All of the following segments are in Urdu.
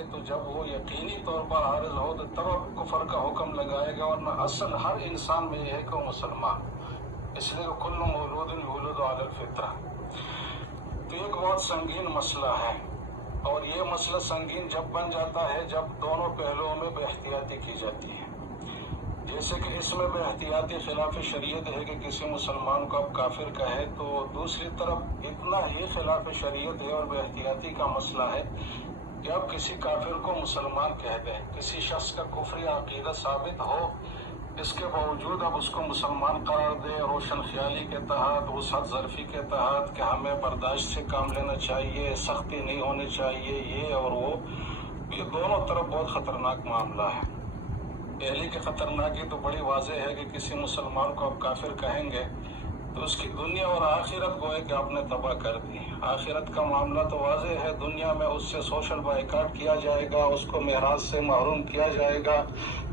ہے تو جب وہ یقینی طور پر عارض ہو تو تب اب کفر کا حکم لگائے گا، ورنہ اصل ہر انسان میں یہ ہے کہ وہ مسلمان، اس لیے کل مولود یولد علی الفطرہ۔ تو ایک بہت سنگین مسئلہ ہے، اور یہ مسئلہ سنگین جب بن جاتا ہے جب دونوں پہلوؤں میں بے احتیاطی کی جاتی ہے۔ جیسے کہ اس میں بے احتیاطی خلاف شریعت ہے کہ کسی مسلمان کو اب کافر کہے، تو دوسری طرف اتنا ہی خلاف شریعت ہے اور بے احتیاطی کا مسئلہ ہے کہ اب کسی کافر کو مسلمان کہہ دیں، کسی شخص کا کفری عقیدہ ثابت ہو، اس کے باوجود اب اس کو مسلمان قرار دے روشن خیالی کے تحت، وسعت ظرفی کے تحت کہ ہمیں برداشت سے کام لینا چاہیے، سختی نہیں ہونی چاہیے، یہ اور وہ، یہ دونوں طرف بہت خطرناک معاملہ ہے۔ پہلی کی خطرناکی تو بڑی واضح ہے کہ کسی مسلمان کو اب کافر کہیں گے تو اس کی دنیا اور آخرت گوئے کہ آپ نے تباہ کر دی۔ آخرت کا معاملہ تو واضح ہے، دنیا میں اس سے سوشل بائیکاٹ کیا جائے گا، اس کو معراج سے محروم کیا جائے گا،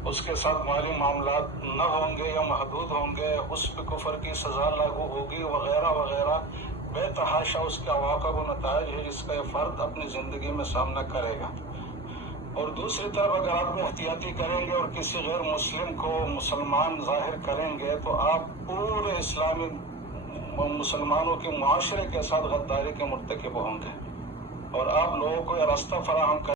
اس کے ساتھ مالی معاملات نہ ہوں گے یا محدود ہوں گے، اس پہ کفر کی سزا لاگو ہوگی وغیرہ وغیرہ، بے تحاشا اس کے عواقب و نتائج ہے جس کا یہ فرد اپنی زندگی میں سامنا کرے گا۔ اور دوسری طرف اگر آپ احتیاطی کریں گے اور کسی غیر مسلم کو مسلمان ظاہر کریں گے تو آپ پورے اسلامی مسلمانوں کے معاشرے کے ساتھ غداری کے مرتکب ہوں گے، اور آپ لوگوں کو یہ راستہ فراہم